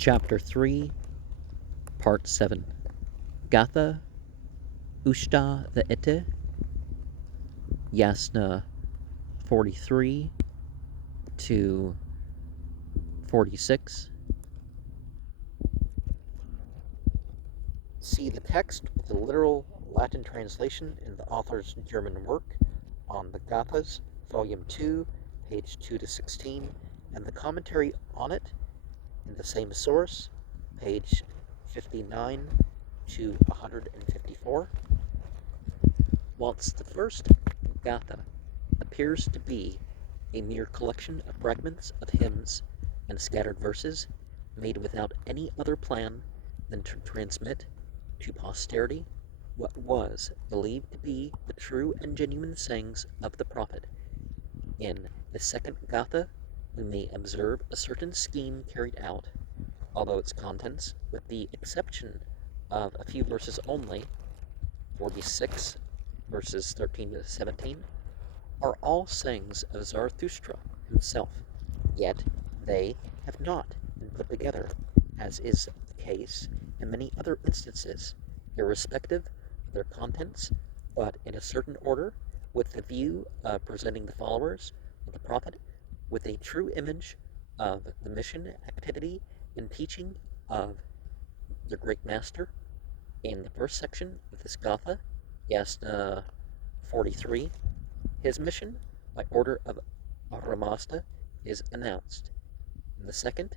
Chapter 3, Part 7. Gatha Ushtavaiti, Yasna 43 to 46. See the text with the literal Latin translation in the author's German work on the Gathas, Volume 2, page 2 to 16, and the commentary on it in the same source, page 59 to 154. Whilst the first Gatha appears to be a mere collection of fragments of hymns and scattered verses made without any other plan than to transmit to posterity what was believed to be the true and genuine sayings of the prophet. In the second Gatha, we may observe a certain scheme carried out, although its contents, with the exception of a few verses only, 46 verses 13 to 17, are all sayings of Zarathustra himself, yet they have not been put together, as is the case in many other instances, irrespective of their contents, but in a certain order, with the view of presenting the followers of the prophet with a true image of the mission, activity, and teaching of the great master. In the first section of this Gatha, Yasna 43, his mission, by order of Ahura is announced. In the second,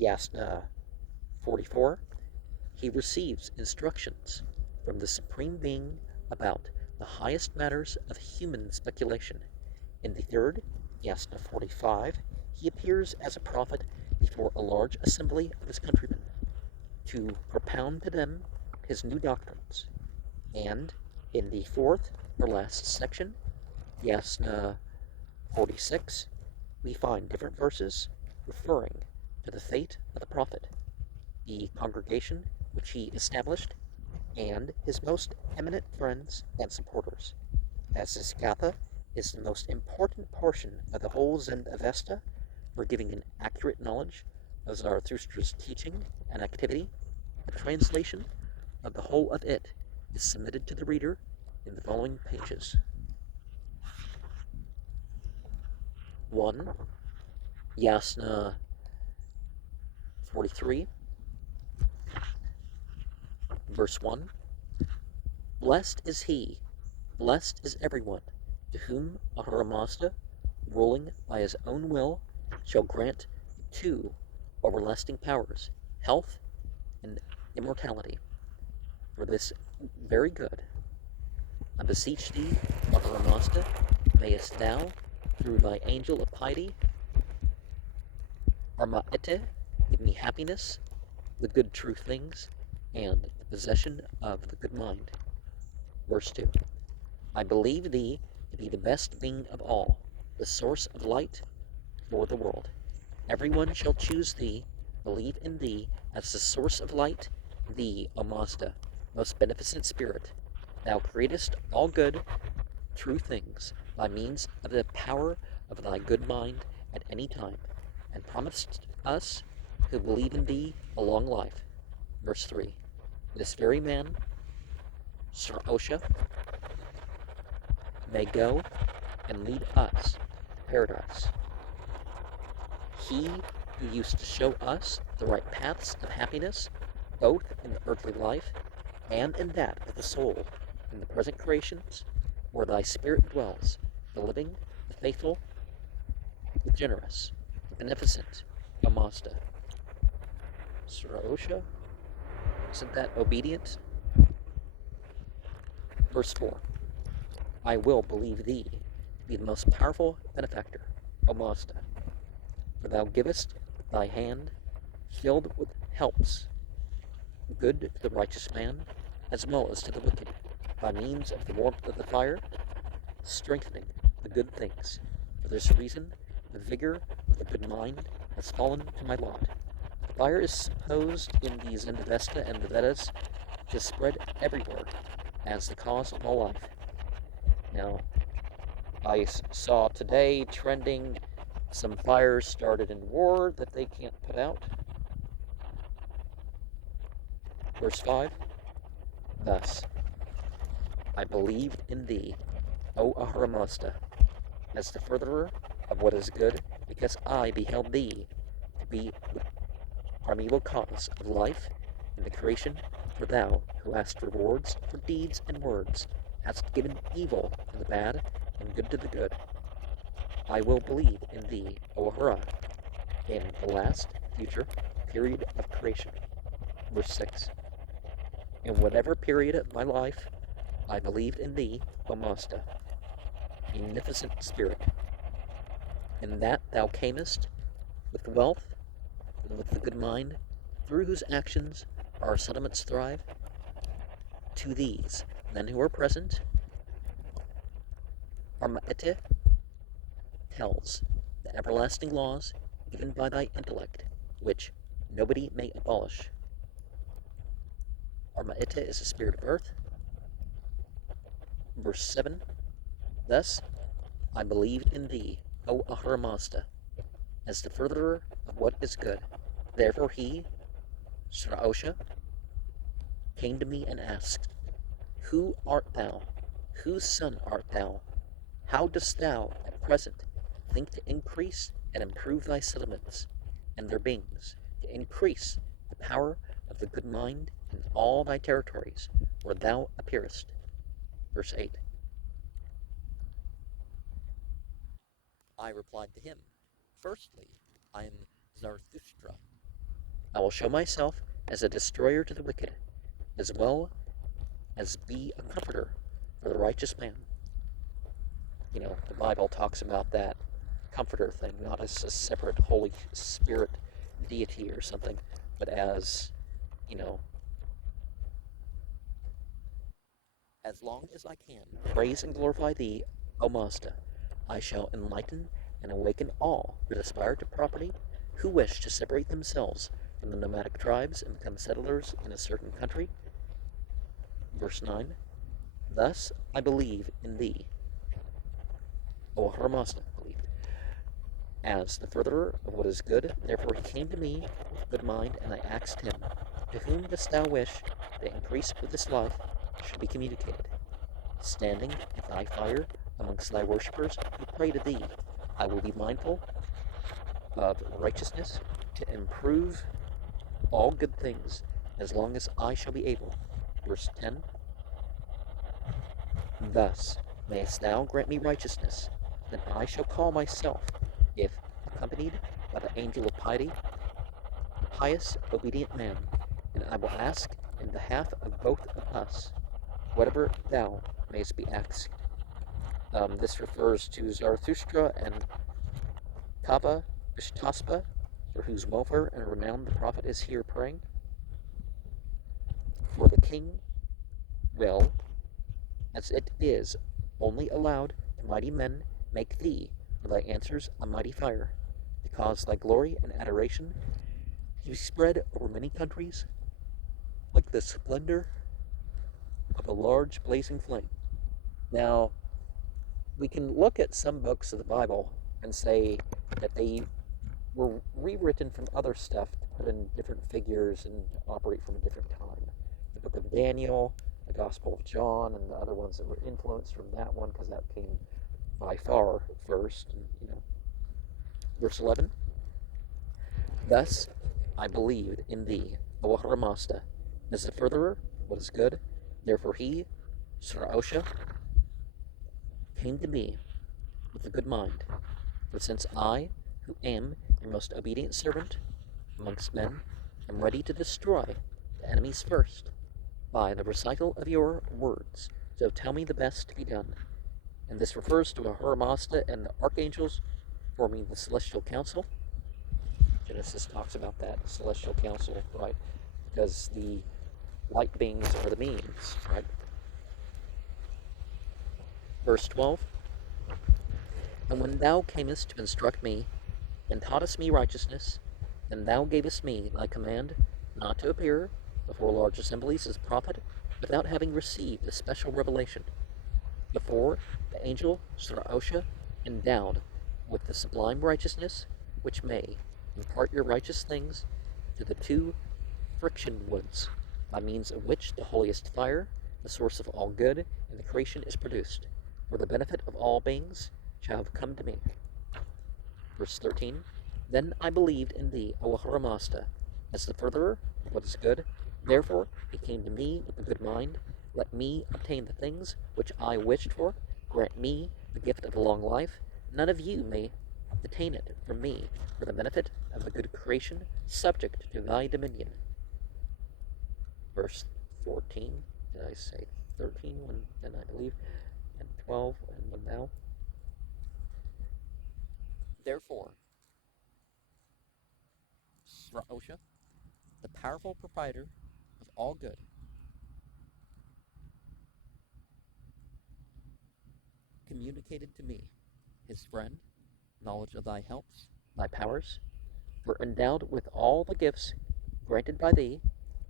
Yasna 44, he receives instructions from the Supreme Being about the highest matters of human speculation. In the third, Yasna 45, he appears as a prophet before a large assembly of his countrymen to propound to them his new doctrines. And in the fourth or last section, Yasna 46, we find different verses referring to the fate of the prophet, the congregation which he established, and his most eminent friends and supporters. As this Gatha is the most important portion of the whole Zend Avesta for giving an accurate knowledge of Zarathustra's teaching and activity, a translation of the whole of it is submitted to the reader in the following pages. 1. Yasna 43, verse 1. Blessed is he, blessed is everyone, to whom Ahura Mazda, ruling by his own will, shall grant two everlasting powers, health and immortality. For this very good, I beseech thee, Ahura Mazda, mayest thou, through thy angel of piety, Arma-Ite, give me happiness, the good true things, and the possession of the good mind. Verse 2. I believe thee to be the best being of all, the source of light for the world. Everyone shall choose thee, believe in thee as the source of light, thee, O Mazda, most beneficent spirit. Thou createst all good, true things by means of the power of thy good mind at any time, and promised us who believe in thee a long life. Verse 3. This very man, Sir Osha, may go and lead us to paradise. He who used to show us the right paths of happiness, both in the earthly life and in that of the soul, in the present creations, where thy spirit dwells, the living, the faithful, the generous, the beneficent, O Mazda. Sir Osha, isn't that obedient? Verse 4. I will believe thee to be the most powerful benefactor, O Mazda, for thou givest thy hand filled with helps, good to the righteous man, as well as to the wicked, by means of the warmth of the fire, strengthening the good things. For this reason, the vigor of the good mind has fallen to my lot. The fire is supposed in the Zend Avesta and the Vedas to spread everywhere as the cause of all life. Now, I saw today trending some fires started in war that they can't put out. Verse 5. Thus, I believed in thee, O Ahura Mazda, as the furtherer of what is good, because I beheld thee to be the primeval cause of life in the creation, for thou, who hast rewards for deeds and words, hast given evil to the bad and good to the good. I will believe in thee, O Ahura, in the last, future period of creation. Verse 6. In whatever period of my life I believed in thee, O Mazda, munificent spirit, in that thou camest with wealth and with the good mind, through whose actions our settlements thrive. To these, then who are present, Armaete tells the everlasting laws given by thy intellect, which nobody may abolish. Armaete is the spirit of earth. Verse 7. Thus I believed in thee, O Ahura Mazda, as the furtherer of what is good. Therefore he, Sraosha, came to me and asked, Who art thou? Whose son art thou? How dost thou at present think to increase and improve thy settlements and their beings, to increase the power of the good mind in all thy territories where thou appearest? Verse 8. I replied to him, Firstly, I am Zarathustra. I will show myself as a destroyer to the wicked, as well as be a comforter for the righteous man. You know, the Bible talks about that comforter thing, not as a separate Holy Spirit deity or something, but as, you know, as long as I can praise and glorify thee, O Mazda, I shall enlighten and awaken all that aspire to property, who wish to separate themselves from the nomadic tribes and become settlers in a certain country. Verse 9. Thus I believe in thee, O Ahura Mazda believed, as the furtherer of what is good. Therefore he came to me with good mind, and I asked him, To whom dost thou wish the increase of this life should be communicated? Standing at thy fire amongst thy worshippers who pray to thee, I will be mindful of righteousness to improve all good things as long as I shall be able. Verse 10. Thus mayest thou grant me righteousness, then I shall call myself, if accompanied by the angel of piety, a pious, obedient man, and I will ask in behalf of both of us whatever thou mayest be asked. This refers to Zarathustra and Kava Ishtaspa, for whose welfare and renown the prophet is here praying. For the king will, as it is only allowed to mighty men, make thee, for thy answers, a mighty fire, to cause thy glory and adoration to be spread over many countries, like the splendor of a large blazing flame. Now, we can look at some books of the Bible and say that they were rewritten from other stuff to put in different figures and operate from a different time. The book of Daniel, the Gospel of John, and the other ones that were influenced from that one, because that came by far first. And, verse 11. Thus I believed in thee, O Ahura Mazda, as the furtherer of what is good. Therefore he, Sraosha, came to me with a good mind. For since I, who am your most obedient servant amongst men, am ready to destroy the enemies first, by the recital of your words, so tell me the best to be done. And this refers to Ahura Mazda and the archangels forming the celestial council. Genesis talks about that, celestial council, right? Because the light beings are the beings, right? Verse 12. And when thou camest to instruct me, and taughtest me righteousness, then thou gavest me thy command not to appear before large assemblies as a prophet without having received a special revelation, before the angel Sraosha, endowed with the sublime righteousness which may impart your righteous things to the two friction woods, by means of which the holiest fire, the source of all good in the creation, is produced, for the benefit of all beings, shall have come to me. Verse 13. Then I believed in thee, O Ahura Mazda, as the furtherer of what is good. Therefore he came to me with a good mind. Let me obtain the things which I wished for. Grant me the gift of a long life. None of you may detain it from me, for the benefit of the good creation, subject to thy dominion. Verse 14. Did I say 13? Then I believe. And 12, and when thou. Therefore, Sraosha, the powerful proprietor of all good, communicated to me, his friend, knowledge of thy helps, thy powers, were endowed with all the gifts granted by thee.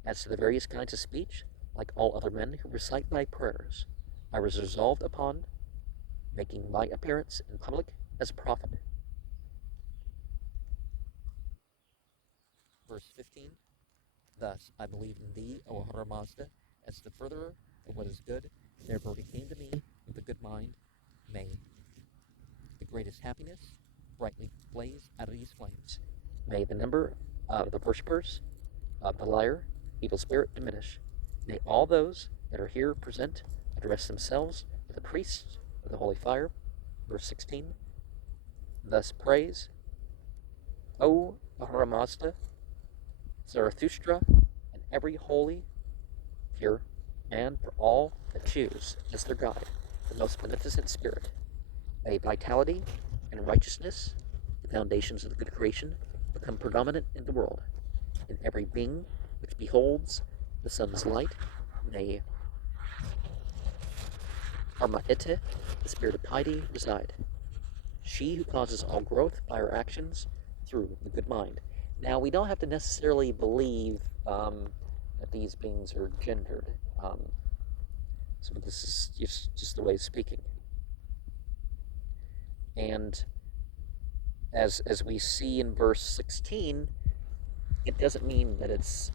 As to the various kinds of speech, like all other men who recite thy prayers, I was resolved upon making my appearance in public as a prophet. Verse 15. Thus I believed in thee, O Ahura Mazda, as the furtherer of what is good. Therefore he came to me with a good mind. May the greatest happiness brightly blaze out of these flames. May the number of the worshippers of the liar, evil spirit, diminish. May all those that are here present address themselves to the priests of the holy fire. Verse 16. Thus praise, O Ahura Mazda, Zarathustra, and every holy, pure man, for all that choose as their guide the most beneficent spirit. May vitality and righteousness, the foundations of the good creation, become predominant in the world. In every being which beholds the sun's light, may Armahite, the spirit of piety, reside. She who causes all growth by her actions through the good mind. Now, we don't have to necessarily believe that these beings are gendered. So this is just the way of speaking. And as we see in verse 16, it doesn't mean that it's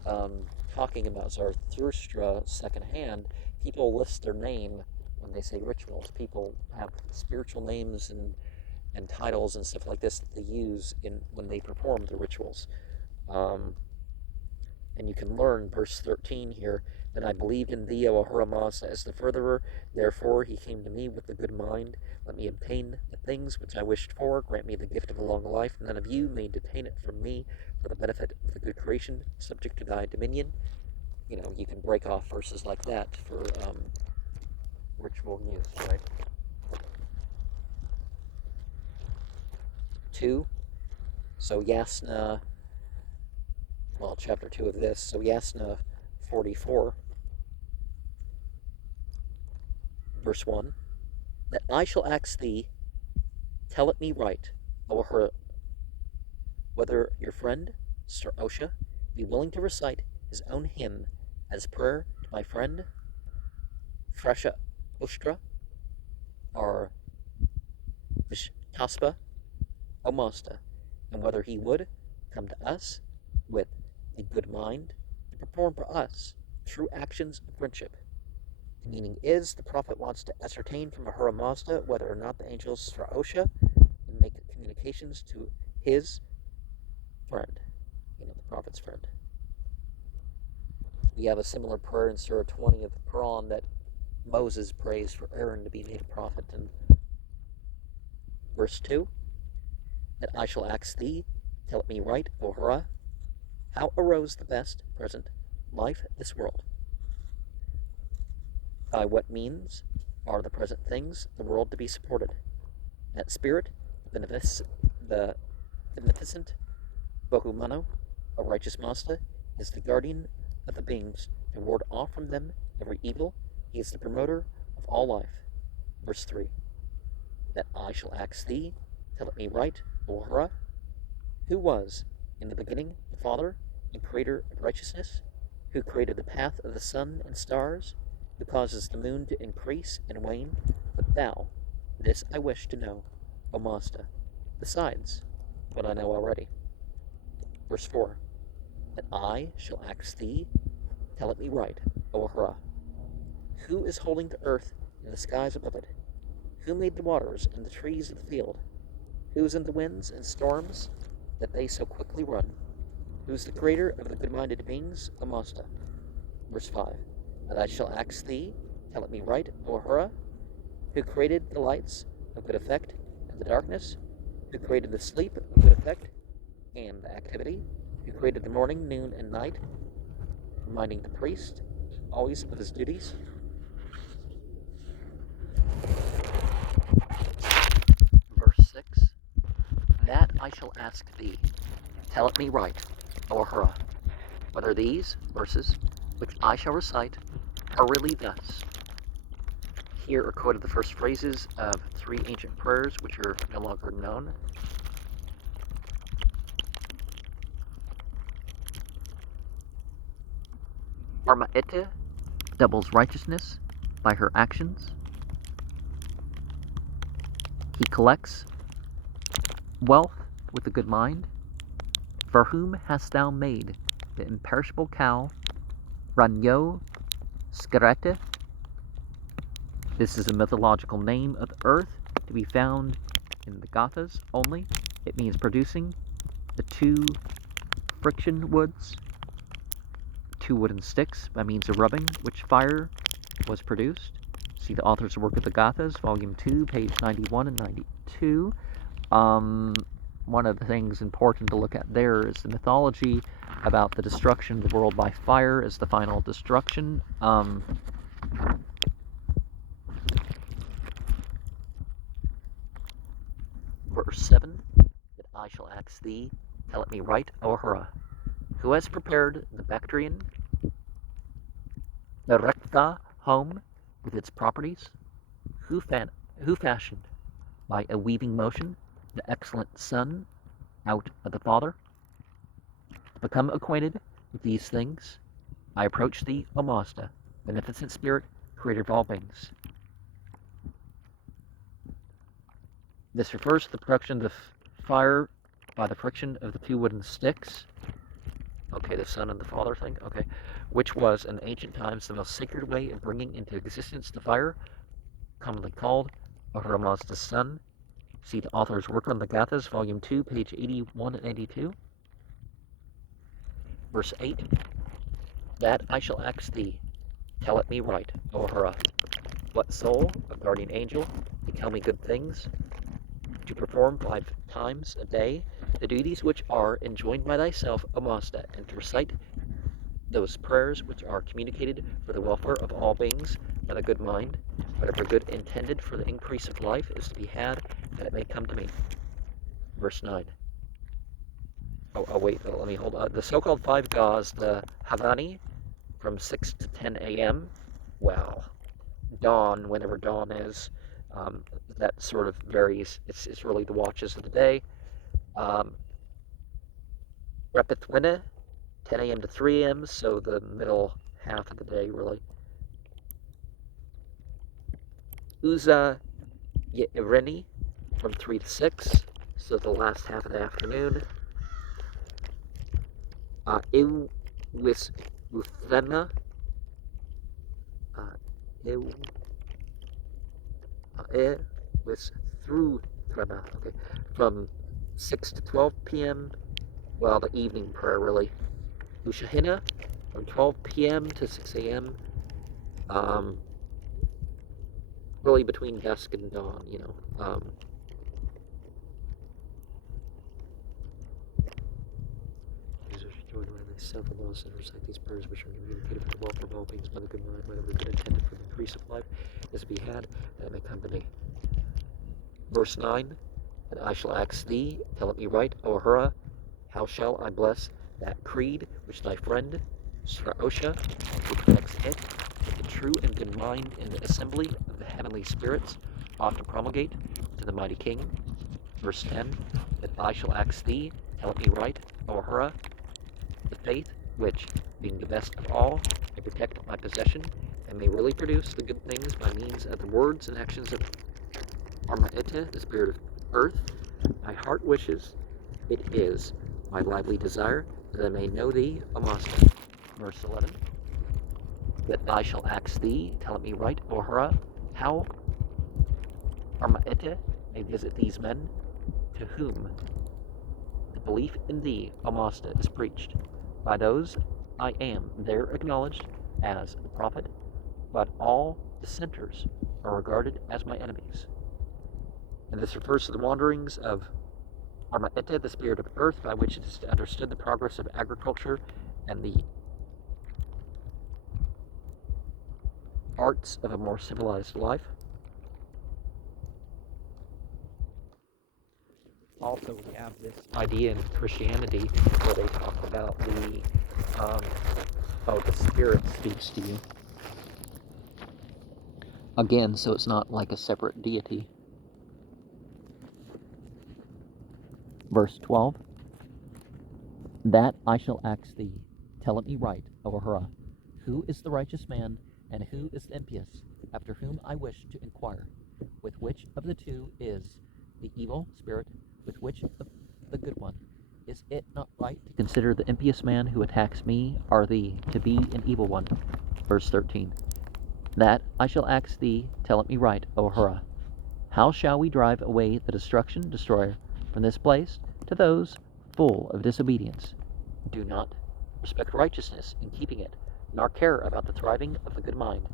talking about Zarathustra secondhand. People list their name when they say rituals. People have spiritual names and titles and stuff like this that they use when they perform the rituals. And you can learn, verse 13 here, that I believed in thee, O Ahura Mazda, as the furtherer. Therefore he came to me with a good mind. Let me obtain the things which I wished for. Grant me the gift of a long life. None of you may detain it from me, for the benefit of the good creation, subject to thy dominion. You know, you can break off verses like that for ritual use, right? 2. So Yasna, well, chapter 2 of this. So Yasna 44, verse 1. That I shall ask thee, tell it me right, O Ahura, whether your friend, Sraosha, be willing to recite his own hymn as prayer to my friend, Fresha Ushtra, or Vishtaspa, O Mazda, and whether he would come to us with a good mind to perform for us true actions of friendship. The meaning is, the prophet wants to ascertain from Ahura Mazda whether or not the angel Sraosha can make communications to his friend, the prophet's friend. We have a similar prayer in Surah 20 of the Quran that Moses prays for Aaron to be made a prophet. In verse 2, that I shall ask thee, tell it me right, O Ahura, how arose the best present life this world? By what means are the present things the world to be supported? That spirit, the beneficent Bahumano, a righteous Mazda, is the guardian of the beings to ward off from them every evil. He is the promoter of all life. Verse 3. That I shall ask thee, tell it me right, O Ahura, who was in the beginning the Father and Creator of righteousness, who created the path of the sun and stars, who causes the moon to increase and wane. But thou, this I wish to know, O Mazda, besides what I know already. Verse 4. That I shall ask thee, tell it me right, O Ahura. Who is holding the earth and the skies above it? Who made the waters and the trees of the field? Who is in the winds and storms, that they so quickly run? Who is the creator of the good-minded beings, Amasta? Verse 5. And I shall ask thee, tell it me right, O Ahura, who created the lights of good effect and the darkness, who created the sleep of good effect and the activity, who created the morning, noon, and night, reminding the priest always of his duties. Verse 6. That I shall ask thee, tell it me right, O Ahura, whether these verses, which I shall recite, are really thus. Here are quoted the first phrases of 3 ancient prayers, which are no longer known. Armaete doubles righteousness by her actions. He collects wealth with a good mind. For whom hast thou made the imperishable cow, Ranyo Skerete? This is a mythological name of the earth to be found in the Gathas only. It means producing the 2 friction woods, 2 wooden sticks by means of rubbing, which fire was produced. See the author's work of the Gathas, volume 2, page 91 and 92. One of the things important to look at there is the mythology about the destruction of the world by fire as the final destruction. Verse 7, that I shall ask thee, tell it me right, O Ahura, who has prepared the Bactrian, the Rektha home with its properties, who fashioned by a weaving motion the excellent Son out of the Father. To become acquainted with these things, I approach thee, O Mazda, beneficent Spirit, creator of all things. This refers to the production of fire by the friction of the 2 wooden sticks. Okay, the Son and the Father thing. Okay, which was in ancient times the most sacred way of bringing into existence the fire, commonly called Ahura Mazda's Son. See the author's work on the Gathas, volume 2, page 81 and 82. Verse 8. That I shall ask thee, tell it me right, O Ahura. What soul of guardian angel, to tell me good things, to perform 5 times a day the duties which are enjoined by thyself, O Mazda, and to recite those prayers which are communicated for the welfare of all beings by the good mind, whatever good intended for the increase of life is to be had, that it may come to me. Verse 9. Wait, let me hold on. The so-called 5 Gahs, the Havani, from 6 to 10 a.m. Well, dawn, whenever dawn is, that sort of varies. It's really the watches of the day. Repethwina, 10 a.m. to 3 a.m., so the middle half of the day, really. Uza Ye'ireni, from 3 to 6, so the last half of the afternoon. Iwis Ruthena, with through Threma, okay, from 6 to 12 p.m. Well, the evening prayer, really. Ushahina, from 12 p.m. to 6 a.m. Really between dusk and dawn, you know. Users join by thyself and laws and recite these prayers, which are communicated for the welfare of all beings by the good mind, whatever good intended for the increase of life is to be had, that it may come to me. Verse 9, and I shall ask thee, tell it me right, O Ahura, how shall I bless that creed which thy friend, Sraosha, who connects it with the true and good mind in the assembly of the heavenly spirits, ought to promulgate to the mighty king. Verse 10, that I shall ask thee, tell it me right, O Ahura, the faith which, being the best of all, may protect my possession, and may really produce the good things by means of the words and actions of Armaete, the spirit of earth, my heart wishes, it is my lively desire that I may know thee, O Master. Verse 11. that I shall ask thee, tell it me right, O Hera, how Armaete may visit these men, to whom the belief in thee, O Mazda, is preached. By those I am there acknowledged as the prophet, but all dissenters are regarded as my enemies. And this refers to the wanderings of Armaete, the spirit of earth, by which it is understood the progress of agriculture and the arts of a more civilized life. Also, we have this idea in Christianity where they talk about the spirit speaks to you. Again, so it's not like a separate deity. Verse 12, that I shall ask thee, tell it me right, O Hera, who is the righteous man, and who is the impious, after whom I wish to inquire, with which of the two is the evil spirit, with which of the good one? Is it not right to consider the impious man who attacks me are thee to be an evil one? Verse 13, that I shall ask thee, tell it me right, O Hera, how shall we drive away the destroyer, from this place to those full of disobedience? Do not respect righteousness in keeping it, nor care about the thriving of the good mind,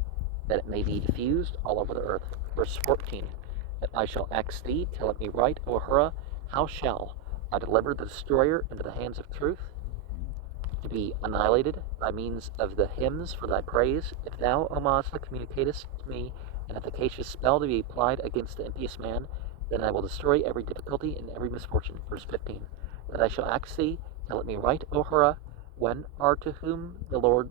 that it may be diffused all over the earth. Verse 14, that I shall ask thee, tell it me right, O Hera, how shall I deliver the destroyer into the hands of truth, to be annihilated by means of the hymns for thy praise, if thou, O Mazda, communicatest to me an efficacious spell to be applied against the impious man, then I will destroy every difficulty and every misfortune. Verse 15, that I shall ask thee, tell it me right, O Hera, when or to whom the Lord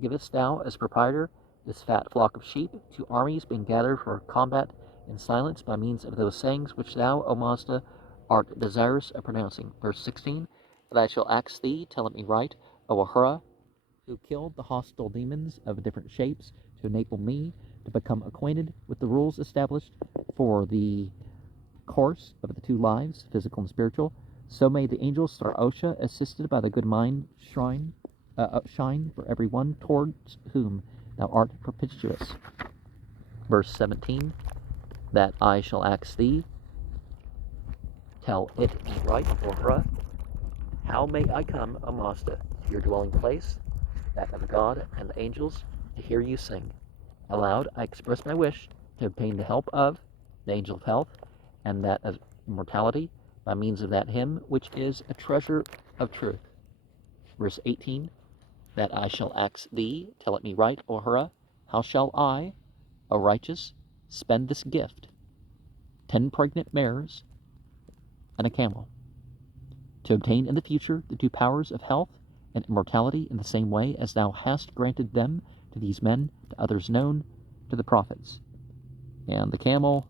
givest thou as proprietor this fat flock of sheep, to armies being gathered for combat in silence by means of those sayings which thou, O Mazda, art desirous of pronouncing. Verse 16, that I shall ask thee, tell it me right, O Ahura, who killed the hostile demons of different shapes to enable me to become acquainted with the rules established for the course of the two lives, physical and spiritual. So may the angel star Osha, assisted by the good mind, shine for every one towards whom thou art propitious. Verse 17, that I shall ask thee, tell it me right, Ahura, how may I come, O Mazda, to your dwelling place, that of God and the angels, to hear you sing? Aloud I express my wish to obtain the help of the angel of health, and that of immortality, by means of that hymn which is a treasure of truth. Verse 18, that I shall ask thee, tell it me right, O Ahura, how shall I, O righteous, spend this gift? 10 pregnant mares and a camel, to obtain in the future the two powers of health and immortality in the same way as thou hast granted them to these men, to others known, to the prophets. And the camel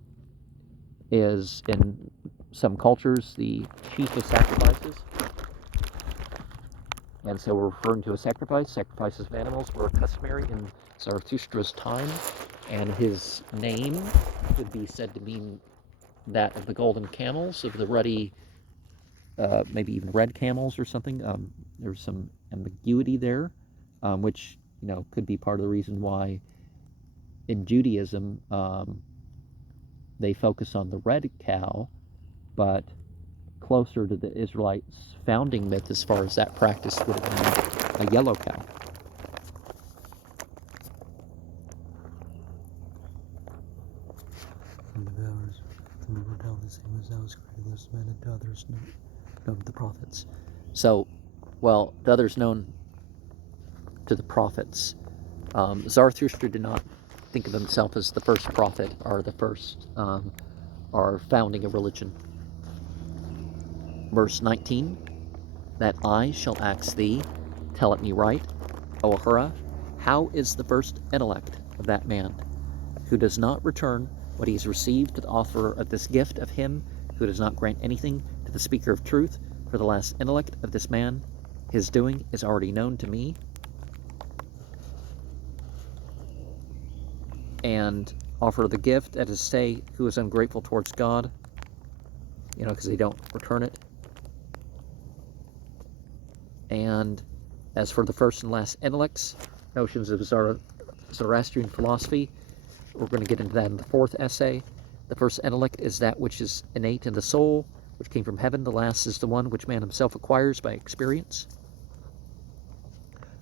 is, in some cultures, the chief of sacrifices. And so we're referring to a sacrifice. Sacrifices of animals were customary in Zarathustra's time, and his name could be said to mean that of the golden camels, of the ruddy, maybe even red camels or something. There's some ambiguity there, which could be part of the reason why in Judaism they focus on the red cow, but closer to the Israelites' founding myth as far as that practice would have been a yellow cow. Of the prophets. So, well, the others known to the prophets. Zarathustra did not think of himself as the first prophet or the first or founding a religion. Verse 19, that I shall ask thee, tell it me right, O Ahura, how is the first intellect of that man, who does not return what he has received to the author of this gift of him who does not grant anything to the speaker of truth? For the last intellect of this man, his doing is already known to me, and offer the gift, as to say, who is ungrateful towards God, because they don't return it. And as for the first and last intellects, notions of Zoroastrian philosophy. We're going to get into that in the fourth essay. The first intellect is that which is innate in the soul, which came from heaven. The last is the one which man himself acquires by experience.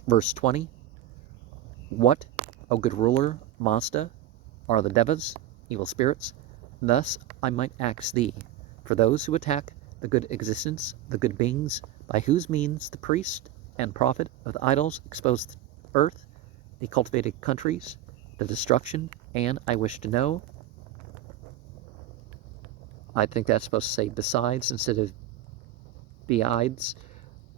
Verse 20. What, O good ruler, Mazda, are the devas, evil spirits? Thus I might ask thee, for those who attack the good existence, the good beings, by whose means the priest and prophet of the idols expose the earth, the cultivated countries, the destruction, and I wish to know. I think that's supposed to say besides instead of besides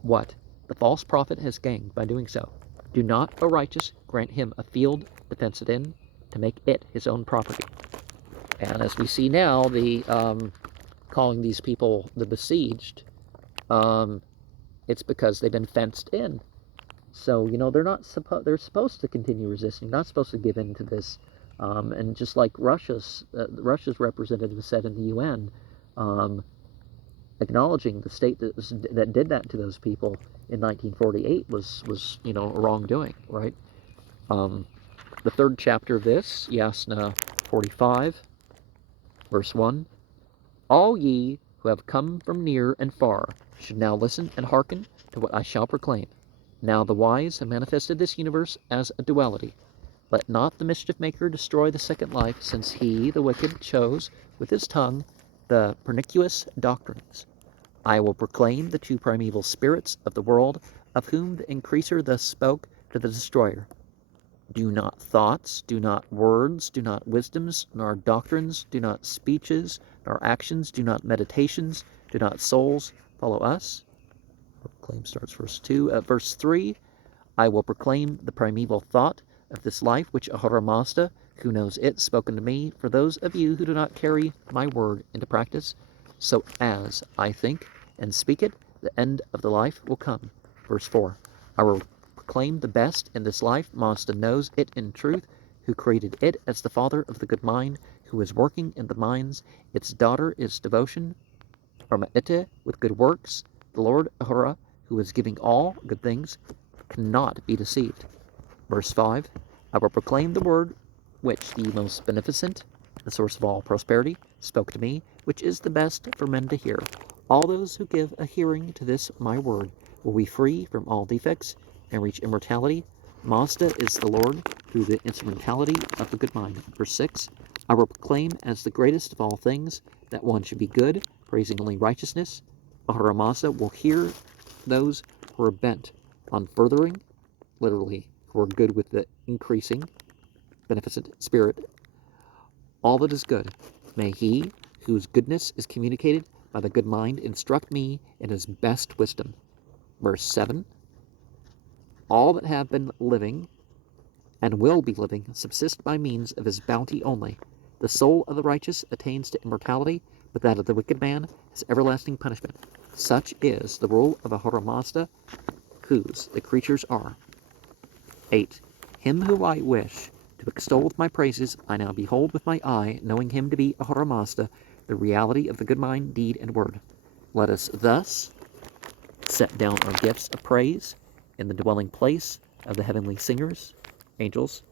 what the false prophet has gained by doing so. Do not, O righteous, grant him a field to fence it in, to make it his own property. And as we see now, the calling these people the besieged, it's because they've been fenced in. So, they're supposed to continue resisting, not supposed to give in to this. And just like Russia's representative said in the UN, acknowledging the state that did that to those people in 1948 was a wrongdoing, right? The third chapter of this, Yasna 45, verse 1, all ye who have come from near and far should now listen and hearken to what I shall proclaim. Now the wise have manifested this universe as a duality. Let not the mischief maker destroy the second life, since he, the wicked, chose with his tongue the pernicious doctrines. I will proclaim the two primeval spirits of the world, of whom the increaser thus spoke to the destroyer. Do not thoughts, do not words, do not wisdoms, nor doctrines, do not speeches, nor actions, do not meditations, do not souls follow us? Proclaim starts verse 2. Verse 3, I will proclaim the primeval thought of this life, which Ahura Mazda, who knows it, spoken to me, for those of you who do not carry my word into practice. So as I think and speak it, the end of the life will come. Verse 4, I will proclaim the best in this life. Mazda knows it in truth, who created it as the father of the good mind, who is working in the minds. Its daughter is devotion, or Ma'ite, with good works. The Lord Ahura, who is giving all good things, cannot be deceived. Verse 5, I will proclaim the word which the most beneficent, the source of all prosperity, spoke to me, which is the best for men to hear. All those who give a hearing to this my word will be free from all defects and reach immortality. Mazda is the Lord through the instrumentality of the good mind. Verse 6, I will proclaim as the greatest of all things that one should be good, praising only righteousness. Ahura Mazda will hear those who are bent on furthering, literally, who are good with the increasing, beneficent spirit, all that is good. May he, whose goodness is communicated by the good mind, instruct me in his best wisdom. Verse 7, all that have been living and will be living subsist by means of his bounty only. The soul of the righteous attains to immortality, but that of the wicked man is everlasting punishment. Such is the rule of Ahura Mazda, whose the creatures are. 8. Him who I wish to extol with my praises, I now behold with my eye, knowing him to be Ahura Mazda, the reality of the good mind, deed, and word. Let us thus set down our gifts of praise in the dwelling place of the heavenly singers, angels.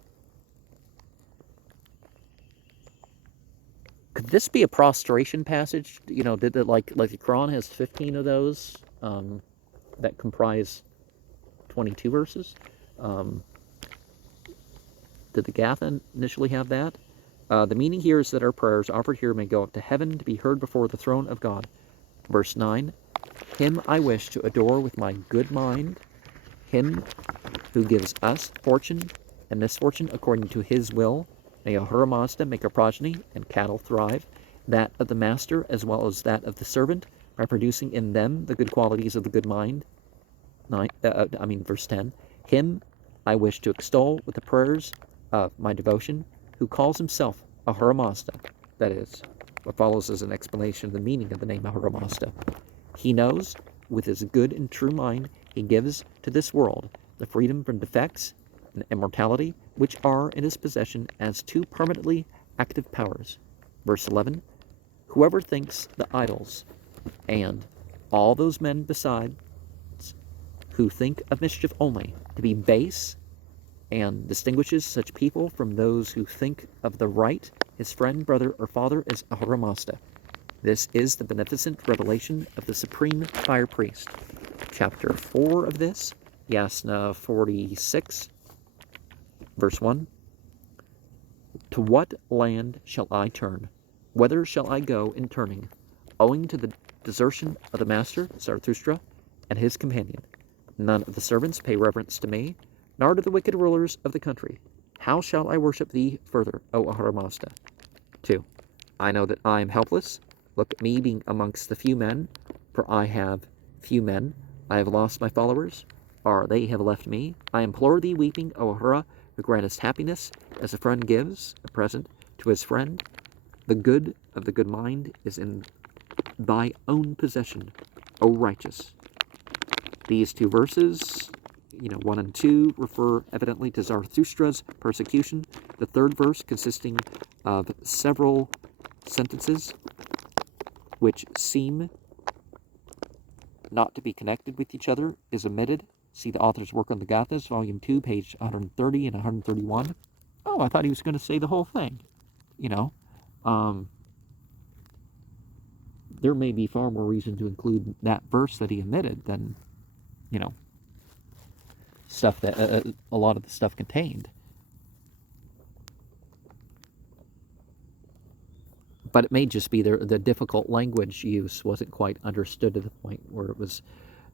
Could this be a prostration passage? Did it like the Quran has 15 of those that comprise 22 verses? Did the Gatha initially have that? The meaning here is that our prayers offered here may go up to heaven to be heard before the throne of God. Verse 9, him I wish to adore with my good mind, him who gives us fortune and misfortune according to his will. May Ahura Mazda make a progeny and cattle thrive, that of the master as well as that of the servant, by producing in them the good qualities of the good mind. Verse 10, him I wish to extol with the prayers of my devotion, who calls himself Ahura Mazda. That is, what follows is an explanation of the meaning of the name Ahura Mazda. He knows, with his good and true mind, he gives to this world the freedom from defects and immortality, which are in his possession as two permanently active powers. Verse 11, whoever thinks the idols, and all those men besides, who think of mischief only, to be base and distinguishes such people from those who think of the right, his friend, brother, or father as Ahura Mazda. This is the beneficent revelation of the supreme fire priest. Chapter 4 of this, Yasna 46, verse 1. To what land shall I turn? Whither shall I go in turning? Owing to the desertion of the master, Zarathustra, and his companion. None of the servants pay reverence to me, nor to the wicked rulers of the country. How shall I worship thee further, O Ahura Mazda? 2. I know that I am helpless. Look at me being amongst the few men, for I have few men. I have lost my followers, or they have left me. I implore thee, weeping, O Ahura, who grantest happiness, as a friend gives a present to his friend. The good of the good mind is in thy own possession, O righteous. These two verses, 1 and 2, refer evidently to Zarathustra's persecution. The third verse, consisting of several sentences which seem not to be connected with each other, is omitted. See the author's work on the Gathas, Volume 2, page 130 and 131. Oh, I thought he was going to say the whole thing. There may be far more reason to include that verse that he omitted than, stuff that a lot of the stuff contained. But it may just be the difficult language use wasn't quite understood to the point where it was.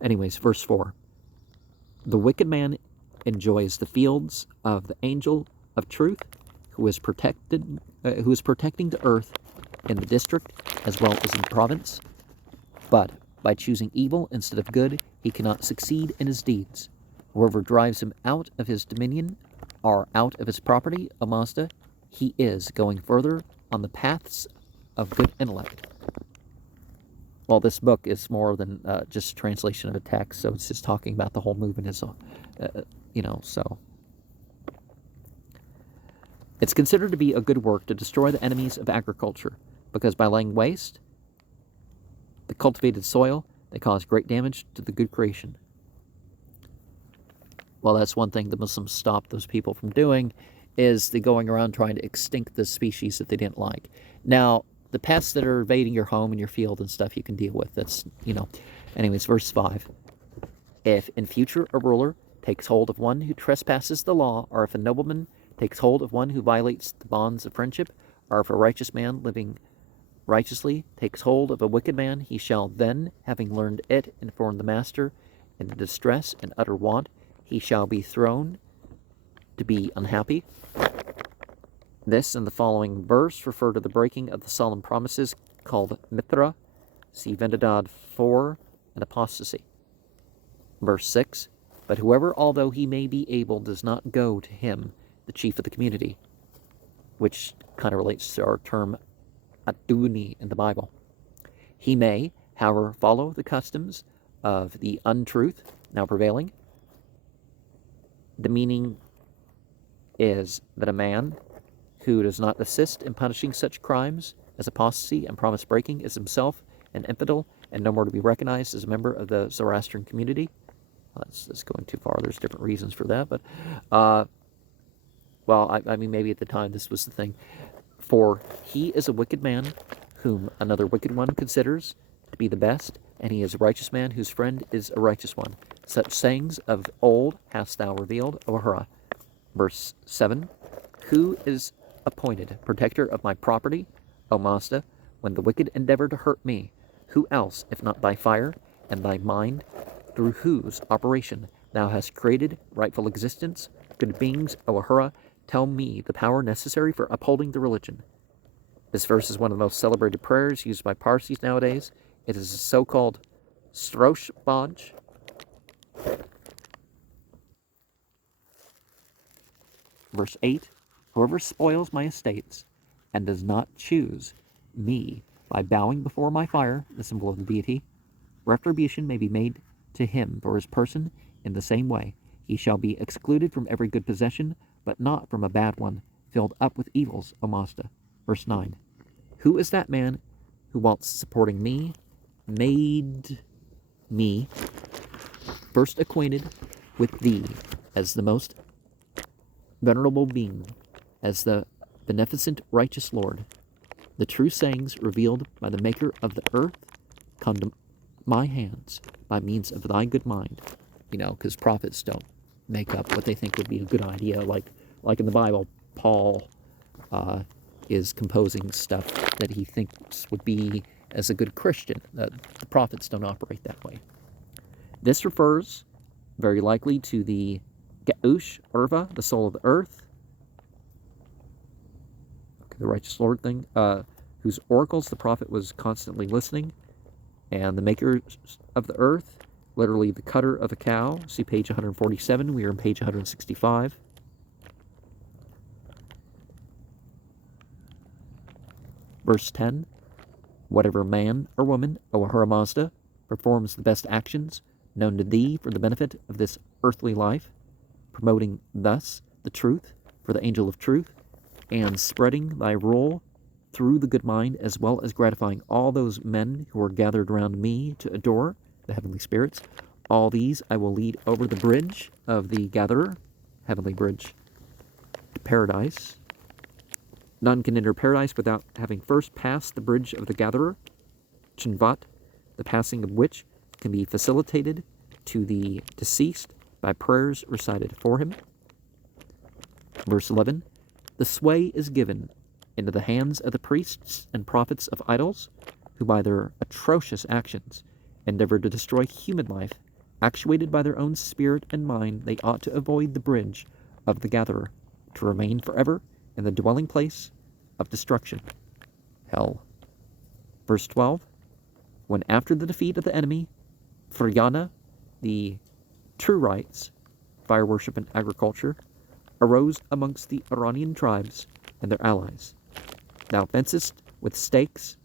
Anyways, verse 4. The wicked man enjoys the fields of the angel of truth, who is protecting the earth in the district as well as in the province. But by choosing evil instead of good, he cannot succeed in his deeds. Whoever drives him out of his dominion or out of his property, O Mazda, he is going further on the paths of good intellect. Well, this book is more than just translation of a text, so it's just talking about the whole movement as, so. It's considered to be a good work to destroy the enemies of agriculture, because by laying waste the cultivated soil, they cause great damage to the good creation. Well, that's one thing the Muslims stopped those people from doing, is the going around trying to extinct the species that they didn't like. Now, the pests that are invading your home and your field and stuff you can deal with. That's, Anyways, verse 5. If in future a ruler takes hold of one who trespasses the law, or if a nobleman takes hold of one who violates the bonds of friendship, or if a righteous man living righteously takes hold of a wicked man, he shall then, having learned it, inform the master in distress and utter want, he shall be thrown to be unhappy. This and the following verse refer to the breaking of the solemn promises called Mithra. See Vendidad 4 and apostasy. Verse 6. But whoever, although he may be able, does not go to him, the chief of the community, which kind of relates to our term Aduni in the Bible. He may, however, follow the customs of the untruth now prevailing. The meaning is that a man who does not assist in punishing such crimes as apostasy and promise breaking is himself an infidel and no more to be recognized as a member of the Zoroastrian community. Well, that's going too far. There's different reasons for that, but I mean, maybe at the time this was the thing. For he is a wicked man whom another wicked one considers to be the best, and he is a righteous man whose friend is a righteous one. Such sayings of old hast thou revealed, O Ahura. Verse 7. Who is appointed protector of my property, O Mazda, when the wicked endeavor to hurt me? Who else, if not thy fire and thy mind, through whose operation thou hast created rightful existence? Good beings, O Ahura, tell me the power necessary for upholding the religion. This verse is one of the most celebrated prayers used by Parsis nowadays. It is a so-called Strosh Baj. Verse 8. Whoever spoils my estates and does not choose me by bowing before my fire, the symbol of the deity, retribution may be made to him for his person in the same way. He shall be excluded from every good possession, but not from a bad one, filled up with evils, O Mazda. Verse 9. Who is that man who, whilst supporting me, made me first acquainted with thee as the most venerable being, as the beneficent righteous Lord. The true sayings revealed by the Maker of the earth come to my hands by means of thy good mind. Because prophets don't make up what they think would be a good idea. Like in the Bible, Paul is composing stuff that he thinks would be as a good Christian. The prophets don't operate that way. This refers very likely to the Geush Urva, the soul of the earth, the righteous Lord thing, whose oracles the prophet was constantly listening, and the maker of the earth, literally the cutter of a cow. See page 147. We are on page 165. Verse 10, whatever man or woman, O Ahura Mazda, performs the best actions known to thee for the benefit of this earthly life, promoting thus the truth for the angel of truth, and spreading thy rule through the good mind, as well as gratifying all those men who are gathered around me to adore the heavenly spirits, all these I will lead over the bridge of the gatherer, heavenly bridge, to paradise. None can enter paradise without having first passed the bridge of the gatherer, Chinvat, the passing of which can be facilitated to the deceased by prayers recited for him. Verse 11, the sway is given into the hands of the priests and prophets of idols, who by their atrocious actions endeavor to destroy human life. Actuated by their own spirit and mind, they ought to avoid the bridge of the gatherer, to remain forever in the dwelling place of destruction, hell. Verse 12, when after the defeat of the enemy, Friana, the true rites, fire worship and agriculture, arose amongst the Iranian tribes and their allies. Thou fencest with stakes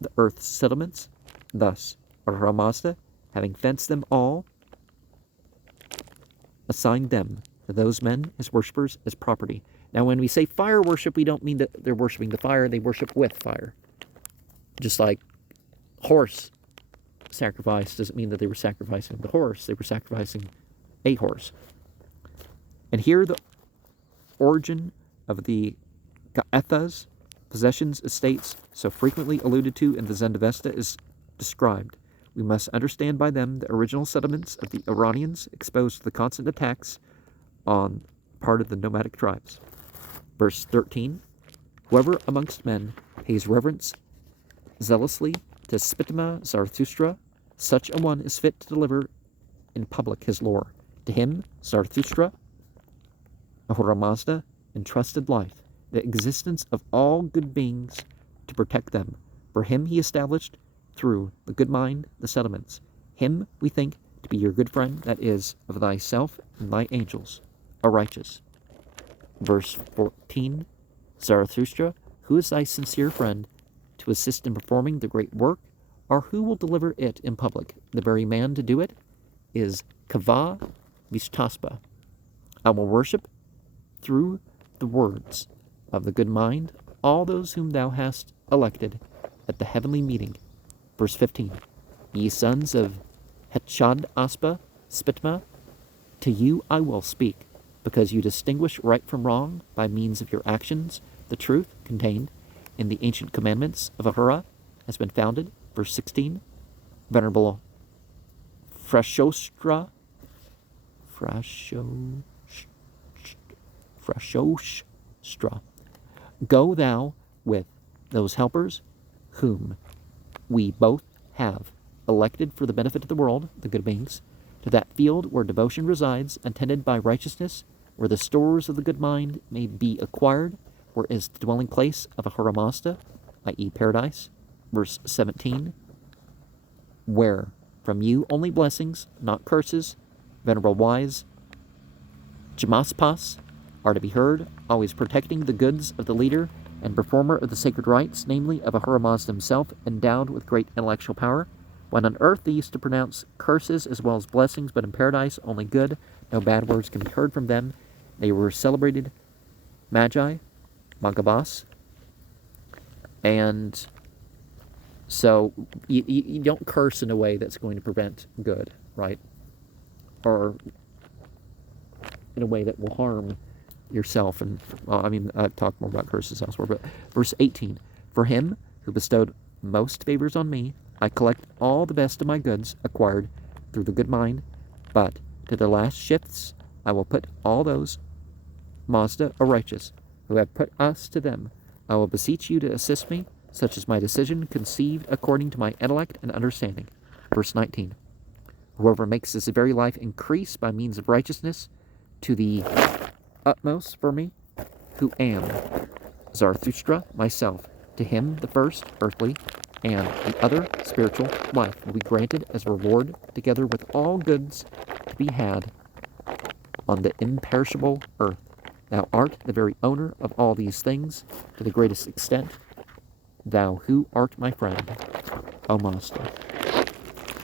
the earth's settlements. Thus, Ahura Mazda, having fenced them all, assigned them to those men, his worshippers, as property. Now, when we say fire worship, we don't mean that they're worshiping the fire. They worship with fire. Just like horse sacrifice doesn't mean that they were sacrificing the horse. They were sacrificing a horse. And here the origin of the Gaethas, possessions, estates, so frequently alluded to in the Zendavesta, is described. We must understand by them the original settlements of the Iranians exposed to the constant attacks on part of the nomadic tribes. Verse 13, whoever amongst men pays reverence zealously to Spitama Zarathustra, such a one is fit to deliver in public his lore. To him, Zarathustra, Ahura Mazda, entrusted life, the existence of all good beings, to protect them. For him he established, through the good mind, the settlements. Him we think to be your good friend, that is, of thyself and thy angels, are righteous. Verse 14, Zarathustra, who is thy sincere friend, to assist in performing the great work, or who will deliver it in public? The very man to do it is Kava Vishtaspa. I will worship through the words of the good mind all those whom thou hast elected at the heavenly meeting. Verse 15, ye sons of Hetchad Aspa Spitma, to you I will speak, because you distinguish right from wrong by means of your actions. The truth contained in the ancient commandments of Ahura has been founded. Verse 16, Venerable Frashostra, go thou with those helpers whom we both have elected for the benefit of the world, the good beings, to that field where devotion resides, attended by righteousness, where the stores of the good mind may be acquired, where is the dwelling place of Ahura Mazda, i.e. paradise. Verse 17, where from you only blessings, not curses, venerable wise Jamaspas, are to be heard, always protecting the goods of the leader and performer of the sacred rites, namely of Ahura Mazda himself, endowed with great intellectual power. When on earth they used to pronounce curses as well as blessings, but in paradise only good, no bad words can be heard from them. They were celebrated Magi, Magabas, and so you don't curse in a way that's going to prevent good, right? Or in a way that will harm yourself. And, well, I mean, I've talked more about curses elsewhere, but verse 18, for him who bestowed most favors on me, I collect all the best of my goods acquired through the good mind, but to the last shifts I will put all those, Mazda or righteous, who have put us to them. I will beseech you to assist me, such is my decision, conceived according to my intellect and understanding. Verse 19, whoever makes this very life increase by means of righteousness to the utmost for me, who am Zarathustra, myself, to him the first earthly and the other spiritual life will be granted as a reward, together with all goods to be had on the imperishable earth. Thou art the very owner of all these things to the greatest extent, thou who art my friend, O Master.